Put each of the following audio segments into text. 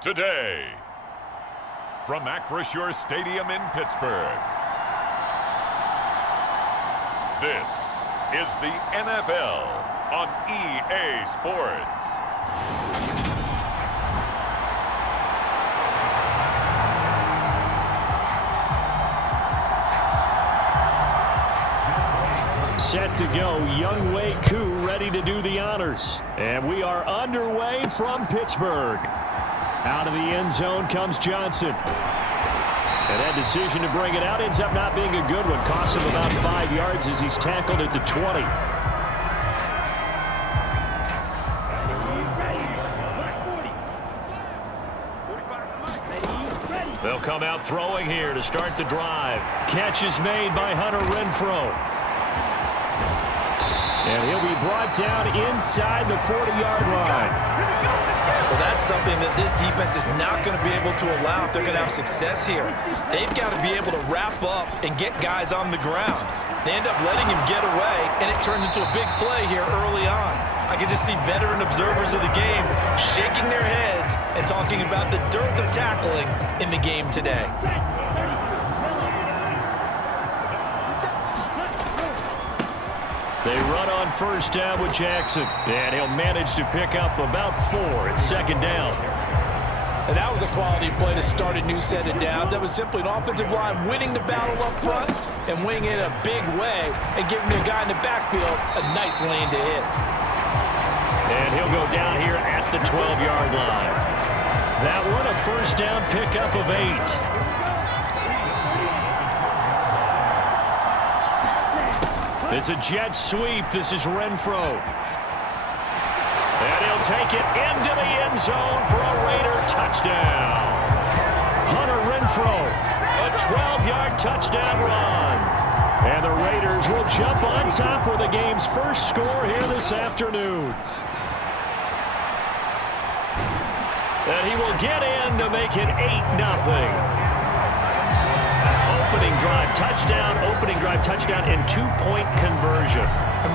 today. From Acrisure Stadium in Pittsburgh, this is the NFL on EA Sports. Set to go, Young Wei Koo ready to do the honors. And we are underway from Pittsburgh. Out of the end zone comes Johnson. And that decision to bring it out ends up not being a good one. Costs him about 5 yards as he's tackled at the 20. They'll come out throwing here to start the drive. Catch is made by Hunter Renfrow. And he'll be brought down inside the 40-yard line. Well, that's something that this defense is not going to be able to allow if they're going to have success here. They've got to be able to wrap up and get guys on the ground. They end up letting him get away, and it turns into a big play here early on. I can just see veteran observers of the game shaking their heads and talking about the dearth of tackling in the game today. They run on first down with Jackson, and he'll manage to pick up about 4 at second down. And that was a quality play to start a new set of downs. That was simply an offensive line winning the battle up front and winning it in a big way and giving their guy in the backfield a nice lane to hit. And he'll go down here at the 12-yard line. That one a first down pickup of 8. It's a jet sweep. This is Renfrow. And he'll take it into the end zone for a Raider touchdown. Hunter Renfrow, a 12-yard touchdown run. And the Raiders will jump on top with the game's first score here this afternoon. And he will get in to make it 8-0. Opening drive touchdown, and 2-point conversion.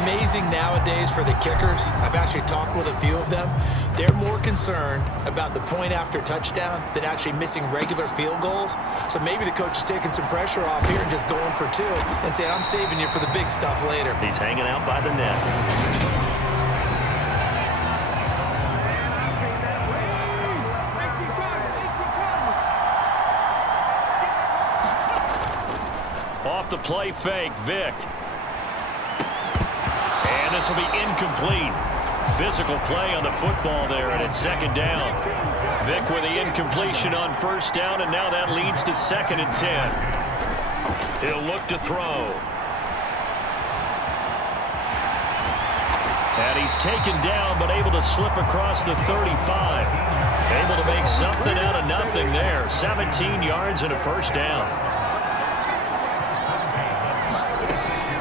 Amazing nowadays for the kickers. I've actually talked with a few of them. They're more concerned about the point after touchdown than actually missing regular field goals. So maybe the coach is taking some pressure off here and just going for 2 and saying, I'm saving you for the big stuff later. He's hanging out by the net. Off the play fake, Vick. And this will be incomplete. Physical play on the football there, and it's second down. Vick with the incompletion on first down, and now that leads to 2nd and 10. He'll look to throw. And he's taken down, but able to slip across the 35. Able to make something out of nothing there. 17 yards and a first down.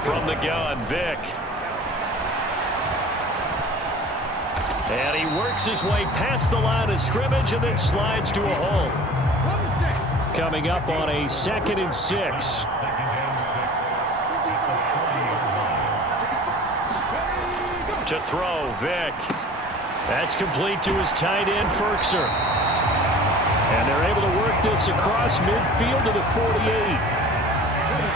From the gun, Vick. And he works his way past the line of scrimmage and then slides to a hole. Coming up on a 2nd and 6. To throw, Vick. That's complete to his tight end, Ferkser. And they're able to work this across midfield to the 48.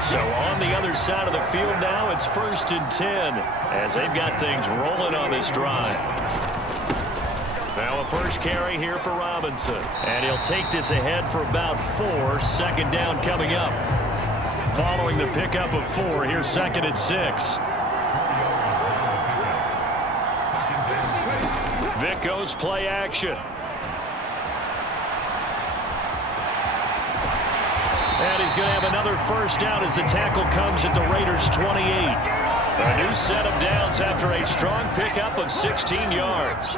So on the other side of the field now, it's 1st and 10 as they've got things rolling on this drive. Now a first carry here for Robinson. And he'll take this ahead for about 4. 2nd down coming up. Following the pickup of 4, here's 2nd and 6. Vick goes play action. And he's going to have another first down as the tackle comes at the Raiders' 28. A new set of downs after a strong pickup of 16 yards.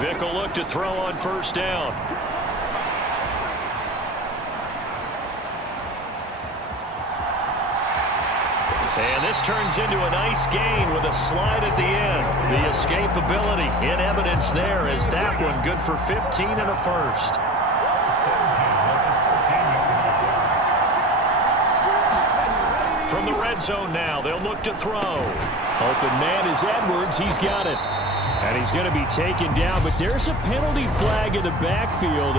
Vick will look to throw on first down. And this turns into a nice gain with a slide at the end. The escapability in evidence there as that one good for 15 and a first. From the red zone now, they'll look to throw. Open man is Edwards. He's got it. And he's going to be taken down, but there's a penalty flag in the backfield.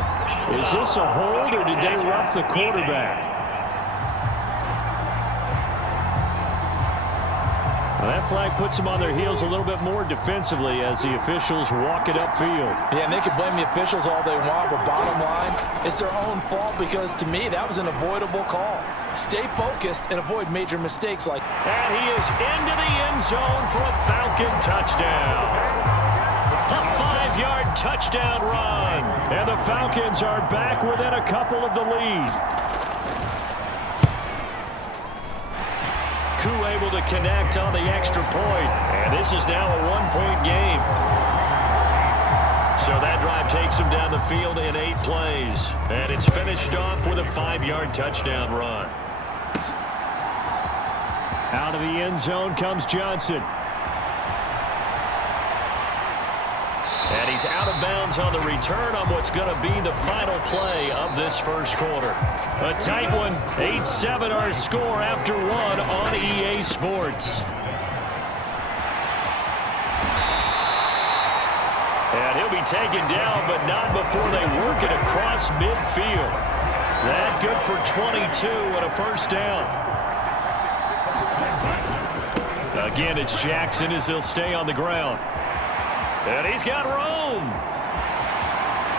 Is this a hold, or did they rough the quarterback? Well, that flag puts them on their heels a little bit more defensively as the officials walk it upfield. Yeah, and they can blame the officials all they want, but bottom line, it's their own fault because, to me, that was an avoidable call. Stay focused and avoid major mistakes like that. And he is into the end zone for a Falcon touchdown. A 5-yard touchdown run. And the Falcons are back within a couple of the lead. Koo able to connect on the extra point. And this is now a 1-point game. So that drive takes him down the field in 8 plays. And it's finished off with a 5-yard touchdown run. Out of the end zone comes Johnson. And he's out of bounds on the return on what's going to be the final play of this first quarter. A tight one, 8-7 our score after 1 on EA Sports. And he'll be taken down, but not before they work it across midfield. That good for 22 and a first down. Again, it's Jackson as he'll stay on the ground. And he's got room.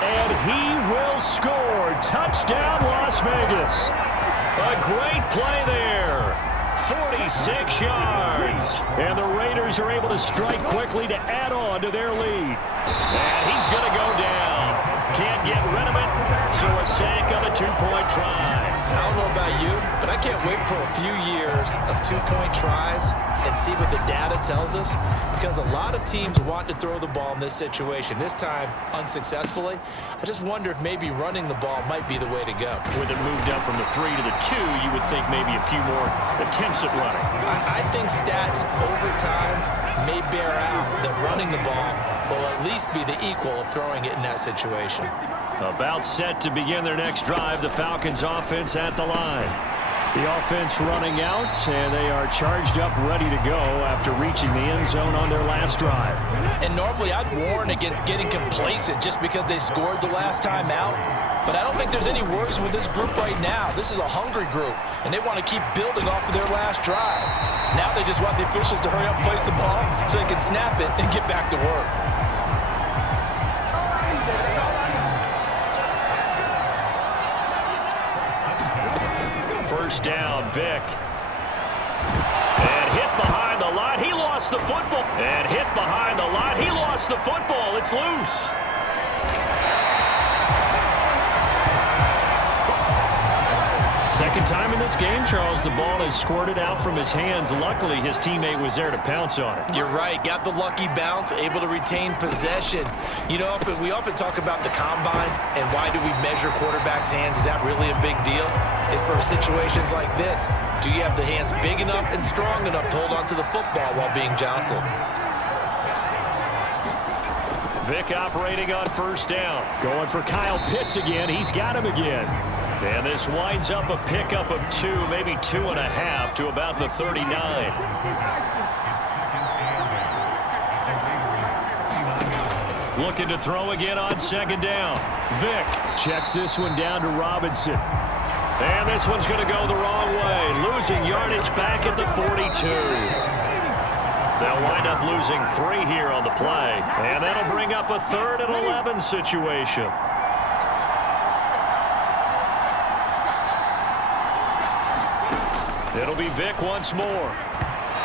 And he will score. Touchdown, Las Vegas. A great play there. 46 yards. And the Raiders are able to strike quickly to add on to their lead. And he's going to go down. Can't get rid of it. So a sack on a 2-point try. I don't know about you, but I can't wait for a few years of 2-point tries and see what the data tells us, because a lot of teams want to throw the ball in this situation. This time, unsuccessfully. I just wonder if maybe running the ball might be the way to go. With it moved up from the 3 to the 2, you would think maybe a few more attempts at running. I think stats over time may bear out that running the ball will at least be the equal of throwing it in that situation. About set to begin their next drive, the Falcons offense at the line. The offense running out, and they are charged up, ready to go after reaching the end zone on their last drive. And normally I'd warn against getting complacent just because they scored the last time out. But I don't think there's any worries with this group right now. This is a hungry group, and they want to keep building off of their last drive. Now they just want the officials to hurry up and place the ball so they can snap it and get back to work. First down, Vick. And hit behind the line. He lost the football. And hit behind the line. He lost the football. It's loose. Second time in this game, Charles, the ball is squirted out from his hands. Luckily, his teammate was there to pounce on it. You're right. Got the lucky bounce, able to retain possession. You know, we often talk about the combine and why do we measure quarterbacks' hands. Is that really a big deal? It's for situations like this. Do you have the hands big enough and strong enough to hold onto the football while being jostled? Vick operating on first down. Going for Kyle Pitts again. He's got him again. And this winds up a pickup of 2, maybe 2.5 to about the 39. Looking to throw again on second down. Vick checks this one down to Robinson. And this one's going to go the wrong way. Losing yardage back at the 42. They'll wind up losing 3 here on the play. And that'll bring up a 3rd and 11 situation. It'll be Vick once more.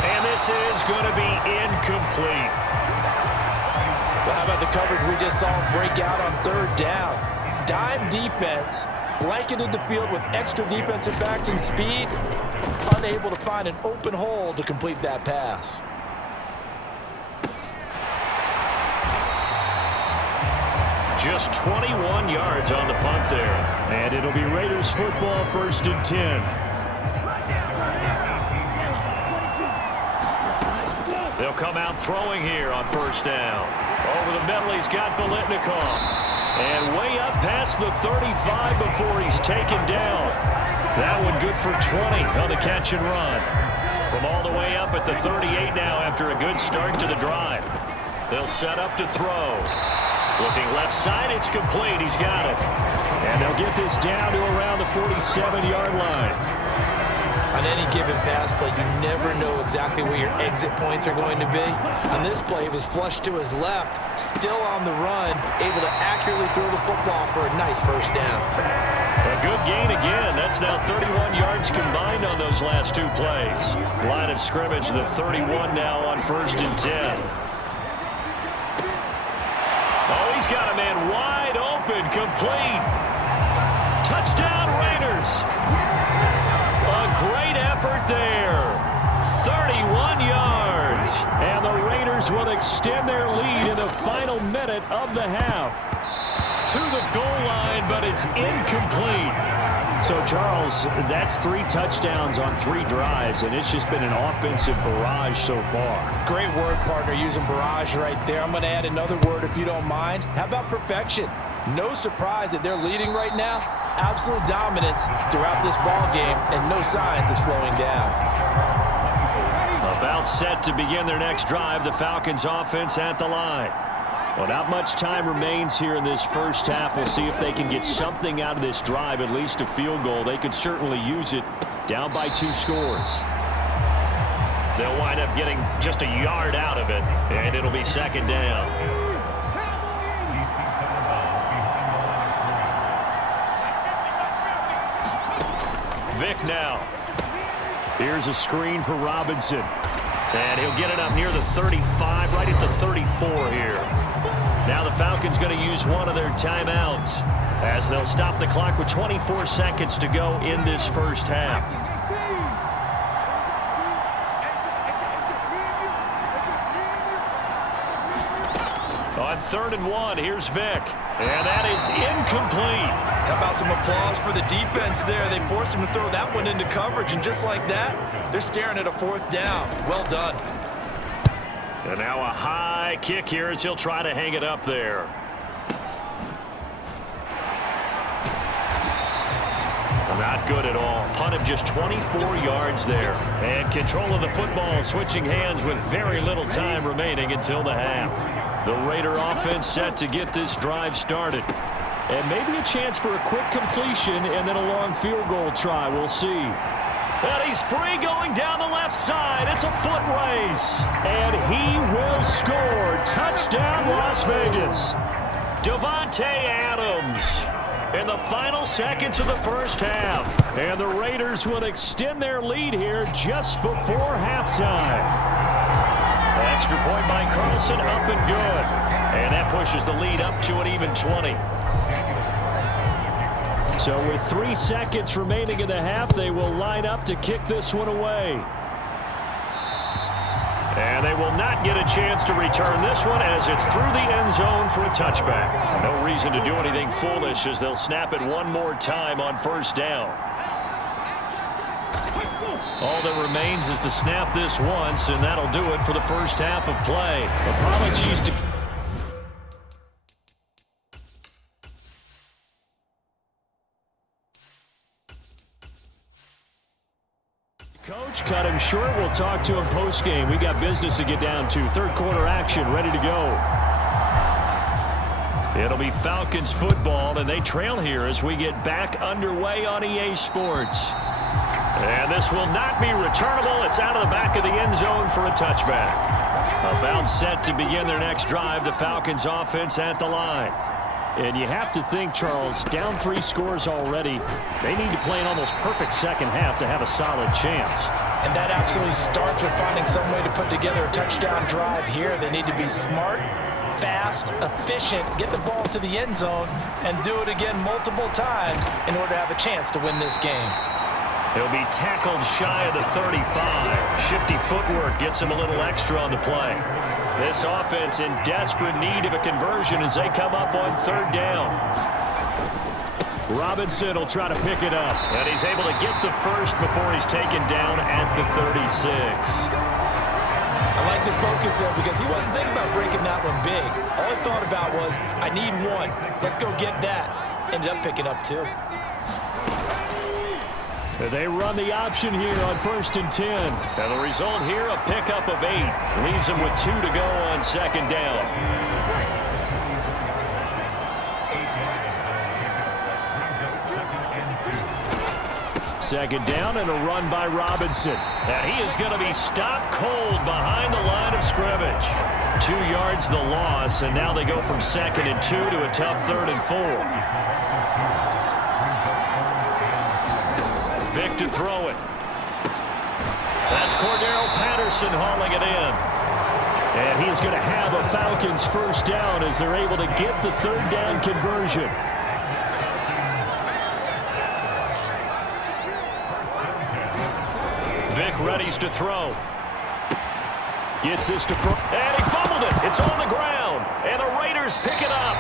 And this is going to be incomplete. Well, how about the coverage we just saw him break out on 3rd down? Dime defense, blanketed the field with extra defensive backs and speed, unable to find an open hole to complete that pass. Just 21 yards on the punt there. And it'll be Raiders football, 1st and 10. They'll come out throwing here on first down. Over the middle, he's got Biletnikoff. And way up past the 35 before he's taken down. That one good for 20 on the catch and run. From all the way up at the 38 now after a good start to the drive. They'll set up to throw. Looking left side, it's complete. He's got it. And they'll get this down to around the 47-yard line. On any given pass play, you never know exactly where your exit points are going to be. On this play, it was flushed to his left, still on the run, able to accurately throw the football for a nice first down. A good gain again. That's now 31 yards combined on those last two plays. Line of scrimmage, the 31 now on 1st and 10. Oh, he's got a man wide open, complete. Touchdown, Raiders. A great effort there. 31 yards. And the Raiders will extend their lead in the final minute of the half. To the goal line, but it's incomplete. So, Charles, that's 3 touchdowns on 3 drives, and it's just been an offensive barrage so far. Great work, partner, using barrage right there. I'm going to add another word if you don't mind. How about perfection? No surprise that they're leading right now. Absolute dominance throughout this ball game, and no signs of slowing down. About set to begin their next drive, the Falcons offense at the line. Well, not much time remains here in this first half. We'll see if they can get something out of this drive, at least a field goal. They could certainly use it, down by 2 scores. They'll wind up getting just a yard out of it, and it'll be 2nd down. Vick now. Here's a screen for Robinson. And he'll get it up near the 35, right at the 34 here. Now the Falcons going to use one of their timeouts as they'll stop the clock with 24 seconds to go in this first half. On 3rd and 1, here's Vick. And that is incomplete. How about some applause for the defense there? They forced him to throw that one into coverage, and just like that, they're staring at a 4th down. Well done. And now a high kick here as he'll try to hang it up there. Not good at all. Punt of just 24 yards there. And control of the football switching hands with very little time remaining until the half. The Raider offense set to get this drive started. And maybe a chance for a quick completion and then a long field goal try. We'll see. And he's free going down the left side. It's a foot race. And he will score. Touchdown, Las Vegas. Davante Adams in the final seconds of the first half. And the Raiders will extend their lead here just before halftime. Extra point by Carlson, up and good. And that pushes the lead up to an even 20. So with 3 seconds remaining in the half, they will line up to kick this one away. And they will not get a chance to return this one as it's through the end zone for a touchback. No reason to do anything foolish as they'll snap it one more time on 1st down. All that remains is to snap this once, and that'll do it for the first half of play. Apologies to... Coach cut him short. We'll talk to him post-game. We got business to get down to. 3rd quarter action ready to go. It'll be Falcons football, and they trail here as we get back underway on EA Sports. And this will not be returnable. It's out of the back of the end zone for a touchback. About set to begin their next drive, the Falcons offense at the line. And you have to think, Charles, down 3 scores already. They need to play an almost perfect second half to have a solid chance. And that absolutely starts with finding some way to put together a touchdown drive here. They need to be smart, fast, efficient, get the ball to the end zone, and do it again multiple times in order to have a chance to win this game. He'll be tackled shy of the 35. Shifty footwork gets him a little extra on the play. This offense in desperate need of a conversion as they come up on 3rd down. Robinson will try to pick it up. And he's able to get the first before he's taken down at the 36. I like this focus there because he wasn't thinking about breaking that one big. All he thought about was, I need 1. Let's go get that. Ended up picking up 2. They run the option here on 1st and 10. And the result here, a pickup of 8. Leaves them with 2 to go on 2nd down. Second down and a run by Robinson. And he is going to be stopped cold behind the line of scrimmage. 2 yards the loss, and now they go from 2nd and 2 to a tough 3rd and 4. Vick to throw it. That's Cordero Patterson hauling it in. And he is going to have a Falcons first down as they're able to get the 3rd down conversion. Vick readies to throw. Gets this to throw. And he fumbled it. It's on the ground. And the Raiders pick it up.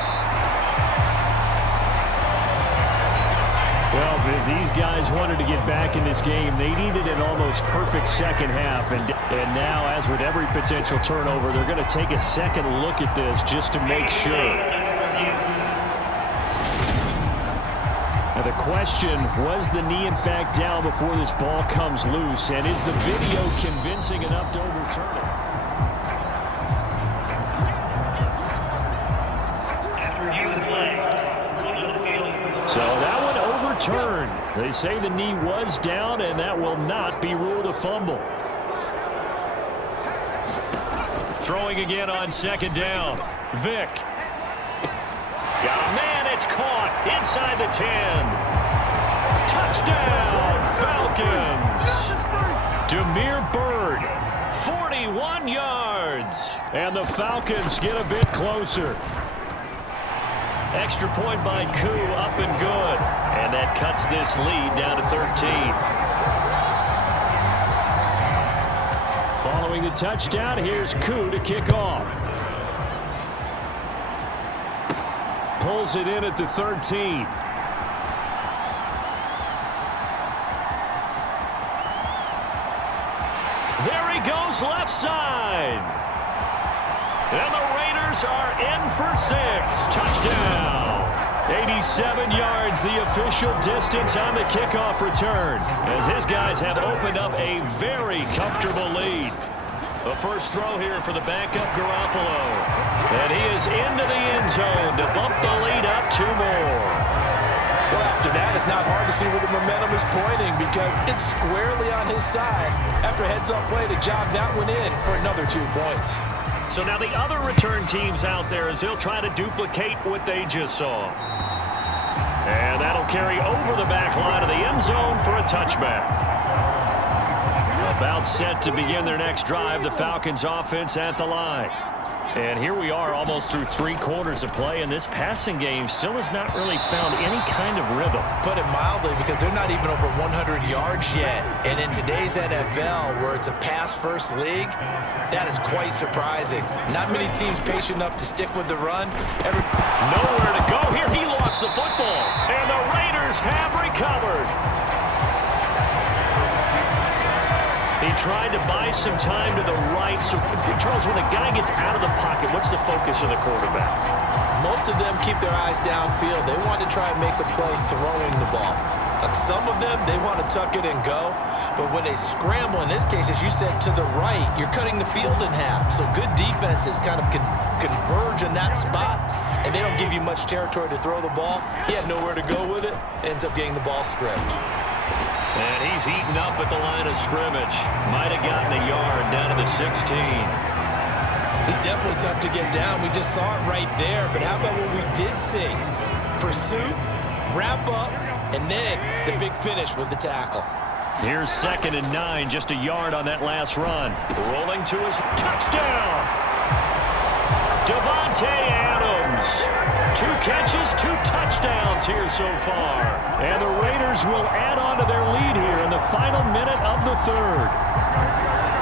Well, if these guys wanted to get back in this game, they needed an almost perfect second half. And now, as with every potential turnover, they're going to take a second look at this just to make sure. Now the question, was the knee in fact down before this ball comes loose? And is the video convincing enough to overturn it? So that one overturned. They say the knee was down, and that will not be ruled a fumble. Throwing again on 2nd down. Vick. Got a man, it's caught inside the 10. Touchdown, Falcons. Demir Bird, 41 yards. And the Falcons get a bit closer. Extra point by Koo, up and good. And that cuts this lead down to 13. Following the touchdown, here's Koo to kick off. Pulls it in at the 13. There he goes, left side. And the Raiders are in for 6. Touchdown. 87 yards, the official distance on the kickoff return, as his guys have opened up a very comfortable lead. The first throw here for the backup Garoppolo. And he is into the end zone to bump the lead up 2 more. Well, after that, it's not hard to see where the momentum is pointing because it's squarely on his side after a heads-up play to jog that one in for another 2 points. So now the other return teams out there as they'll try to duplicate what they just saw. And that'll carry over the back line of the end zone for a touchback. About set to begin their next drive, the Falcons offense at the line. And here we are almost through 3 quarters of play, and this passing game still has not really found any kind of rhythm. Put it mildly, because they're not even over 100 yards yet. And in today's NFL, where it's a pass-first league, that is quite surprising. Not many teams patient enough to stick with the run. Nowhere to go here. He lost the football, and the Raiders have recovered. He tried to buy some time to the right. So, Charles, when a guy gets out of the pocket, what's the focus of the quarterback? Most of them keep their eyes downfield. They want to try and make a play throwing the ball. Some of them, they want to tuck it and go. But when they scramble, in this case, as you said, to the right, you're cutting the field in half. So good defenses kind of converge in that spot, and they don't give you much territory to throw the ball. He had nowhere to go with it. Ends up getting the ball stripped. And he's eaten up at the line of scrimmage. Might have gotten a yard down to the 16. He's definitely tough to get down. We just saw it right there. But how about what we did see? Pursuit, wrap up, and then the big finish with the tackle. Here's 2nd and 9, just a yard on that last run. Rolling to his touchdown. Davante Adams. 2 catches, 2 touchdowns here so far. And the Raiders will add on to their lead here in the final minute of the 3rd.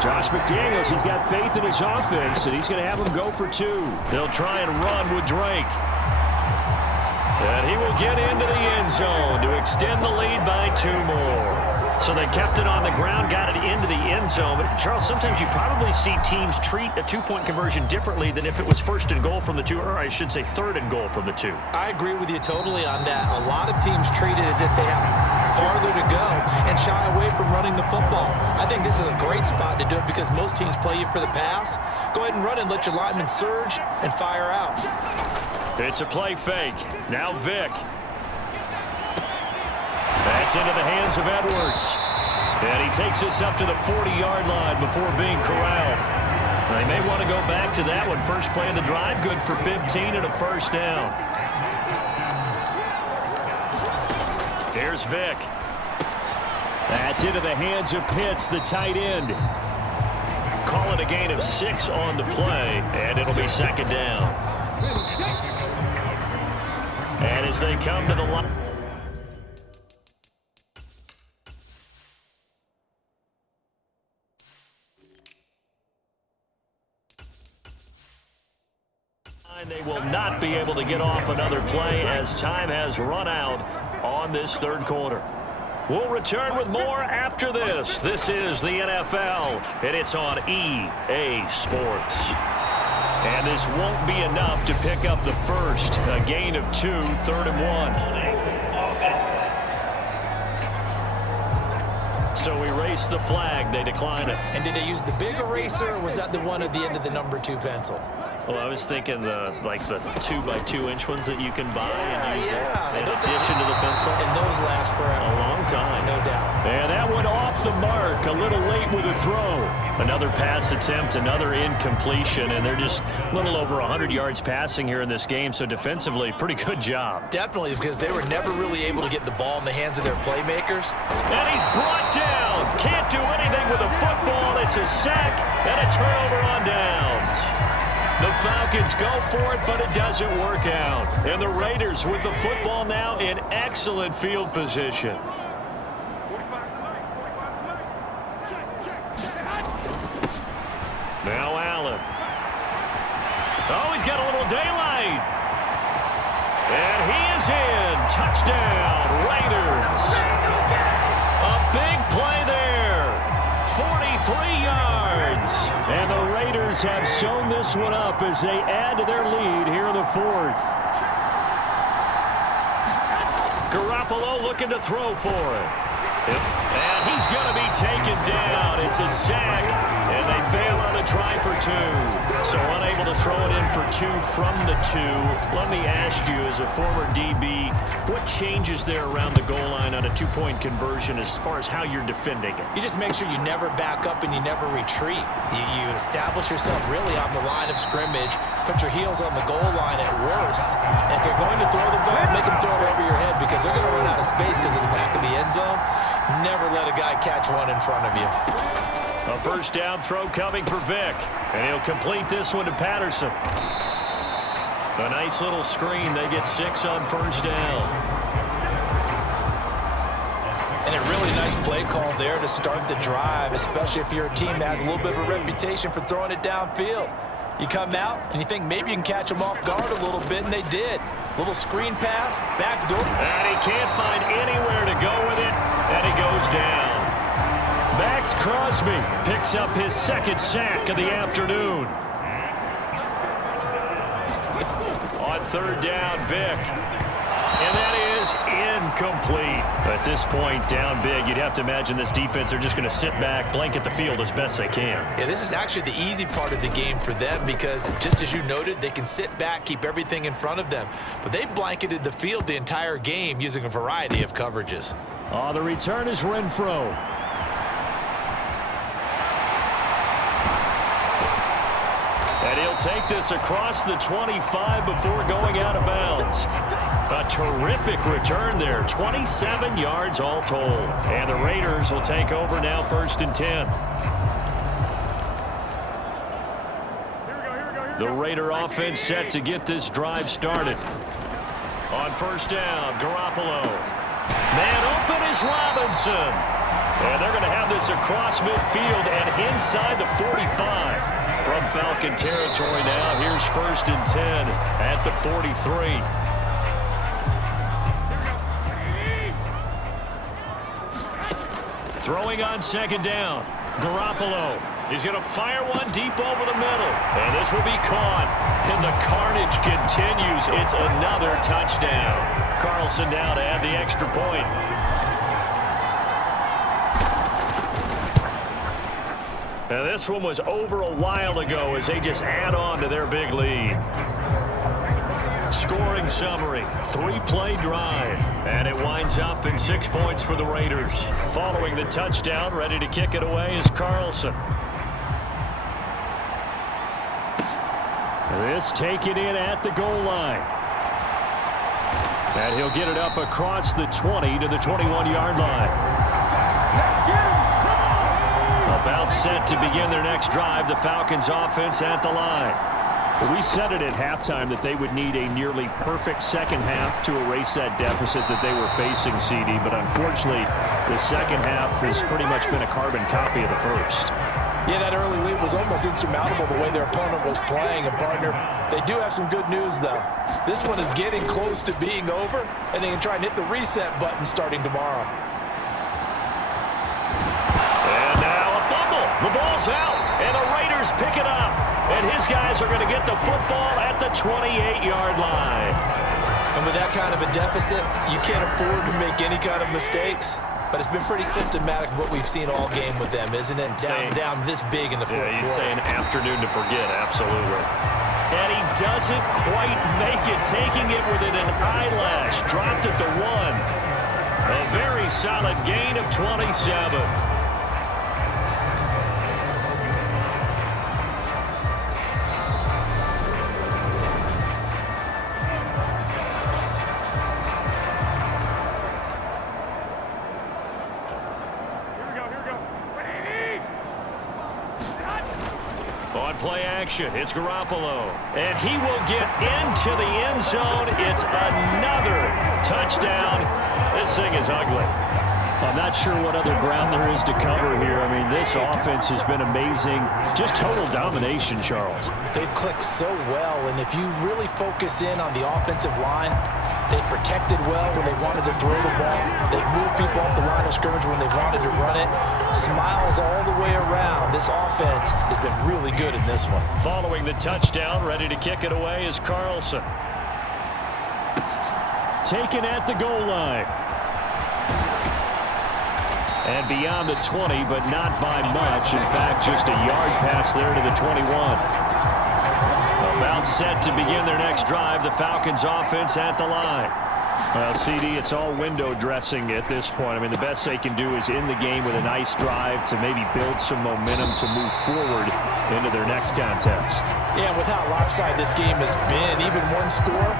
Josh McDaniels, he's got faith in his offense, and he's going to have them go for 2. They'll try and run with Drake. And he will get into the end zone to extend the lead by 2 more. So they kept it on the ground, got it into the end zone. But Charles, sometimes you probably see teams treat a two-point conversion differently than if it was first and goal from the 2, or I should say third and goal from the 2. I agree with you totally on that. A lot of teams treat it as if they have farther to go and shy away from running the football. I think this is a great spot to do it because most teams play you for the pass. Go ahead and run and let your linemen surge and fire out. It's a play fake. Now Vick. That's into the hands of Edwards. And he takes us up to the 40-yard line before being corralled. They may want to go back to that one. First play of the drive, good for 15 and a first down. Here's Vick. That's into the hands of Pitts, the tight end. Call it a gain of 6 on the play, and it'll be second down. And as they come to the line, they will not be able to get off another play as time has run out on this third quarter. We'll return with more after this. This is the NFL, and it's on EA Sports. And this won't be enough to pick up the first. A gain of 2, 3rd and 1. So we race the flag. They decline it. And did they use the big eraser, or was that the one at the end of the number 2 pencil? Well, I was thinking the 2x2-inch ones that you can buy and use in addition to the pencil. And those last forever. A long time. No doubt. And that one off the mark, a little late with a throw. Another pass attempt, another incompletion, and they're just a little over 100 yards passing here in this game, so defensively, pretty good job. Definitely, because they were never really able to get the ball in the hands of their playmakers. And he's brought down. Can't do anything with a football. It's a sack and a turnover on downs. The Falcons go for it, but it doesn't work out. And the Raiders with the football now in excellent field position. Now Allen. Oh, he's got a little daylight. And he is in. Touchdown, Raiders. A big play there. 43 yards. And the Raiders have sewn this one up as they add to their lead here in the 4th. Garoppolo looking to throw for it. And he's going to be taken down. It's a sack, and they fail on the try for 2. So unable to throw it in for 2 from the 2. Let me ask you, as a former DB, what changes there around the goal line on a 2-point conversion as far as how you're defending it? You just make sure you never back up and you never retreat. You establish yourself really on the line of scrimmage, put your heels on the goal line at worst. And if they're going to throw the ball, make them throw it over your head because they're going to run out of space because of the back of the end zone. Never let a guy catch one in front of you. A first down throw coming for Vick. And he'll complete this one to Patterson. A nice little screen. They get 6 on first down. And a really nice play call there to start the drive, especially if you're a team that has a little bit of a reputation for throwing it downfield. You come out and you think maybe you can catch them off guard a little bit, and they did. Little screen pass, back door. And he can't find anywhere to go with it, and he goes down. Max Crosby picks up his 2nd sack of the afternoon. On 3rd down, Vick. And that is incomplete. At this point, down big, you'd have to imagine this defense, they're just going to sit back, blanket the field as best they can. Yeah, this is actually the easy part of the game for them because, just as you noted, they can sit back, keep everything in front of them. But they blanketed the field the entire game using a variety of coverages. The return is Renfro. And he'll take this across the 25 before going out of bounds. A terrific return there. 27 yards all told. And the Raiders will take over now, 1st and 10. The Raider offense set to get this drive started. On 1st down, Garoppolo. Man open is Robinson. And they're going to have this across midfield and inside the 45. From Falcon territory now, here's 1st and 10 at the 43. Throwing on second down. Garoppolo. He's going to fire one deep over the middle. And this will be caught. And the carnage continues. It's another touchdown. Carlson now to add the extra point. Now this one was over a while ago as they just add on to their big lead. Scoring summary, 3-play drive. And it winds up in 6 points for the Raiders. Following the touchdown, ready to kick it away is Carlson. This taken in at the goal line. And he'll get it up across the 20 to the 21-yard line. About set to begin their next drive, the Falcons offense at the line. We said it at halftime that they would need a nearly perfect second half to erase that deficit that they were facing, CD, but unfortunately the second half has pretty much been a carbon copy of the first. Yeah, that early lead was almost insurmountable the way their opponent was playing. And, partner, they do have some good news, though. This one is getting close to being over, and they can try and hit the reset button starting tomorrow. And now a fumble. The ball's out, and the Raiders pick it up. And his guys are going to get the football at the 28-yard line. And with that kind of a deficit, you can't afford to make any kind of mistakes. But it's been pretty symptomatic of what we've seen all game with them, isn't it? Down this big in the fourth quarter. You'd say an afternoon to forget, absolutely. And he doesn't quite make it, taking it within an eyelash. Dropped at the 1. A very solid gain of 27. On play action, it's Garoppolo. And he will get into the end zone. It's another touchdown. This thing is ugly. I'm not sure what other ground there is to cover here. I mean, this offense has been amazing. Just total domination, Charles. They've clicked so well, and if you really focus in on the offensive line, they've protected well when they wanted to throw the ball. They've moved people off the line of scrimmage when they wanted to run it. Smiles all the way around. This offense has been really good in this one. Following the touchdown, ready to kick it away is Carlson. Taken at the goal line. And beyond the 20, but not by much. In fact, just a yard pass there to the 21. About set to begin their next drive, the Falcons offense at the line. Well, CD, it's all window dressing at this point. I mean, the best they can do is in the game with a nice drive to maybe build some momentum to move forward into their next contest. Yeah, with how lopsided this game has been, even one score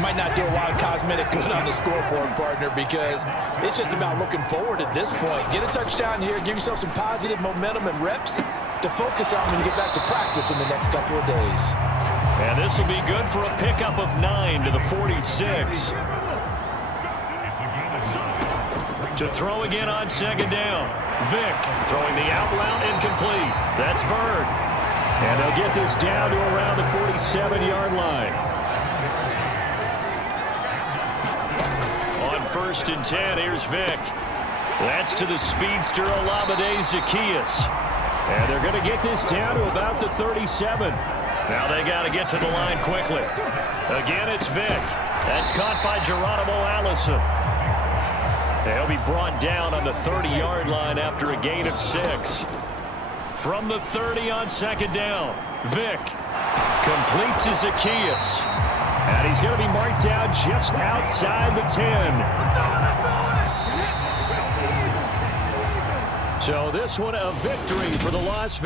might not do a lot of cosmetic good on the scoreboard, partner, because it's just about looking forward at this point. Get a touchdown here, give yourself some positive momentum and reps to focus on when you get back to practice in the next couple of days. And this will be good for a pickup of 9 to the 46. To throw again on second down. Vick throwing the out route incomplete. That's Bird. And they'll get this down to around the 47-yard line. On 1st and 10, here's Vick. That's to the speedster Olamide Zaccheaus. And they're going to get this down to about the 37. Now they got to get to the line quickly. Again, it's Vick. That's caught by Geronimo Allison. They'll be brought down on the 30-yard line after a gain of 6. From the 30 on second down, Vick complete to Zaccheaus. And he's going to be marked down just outside the 10. So this one a victory for the Las Vegas.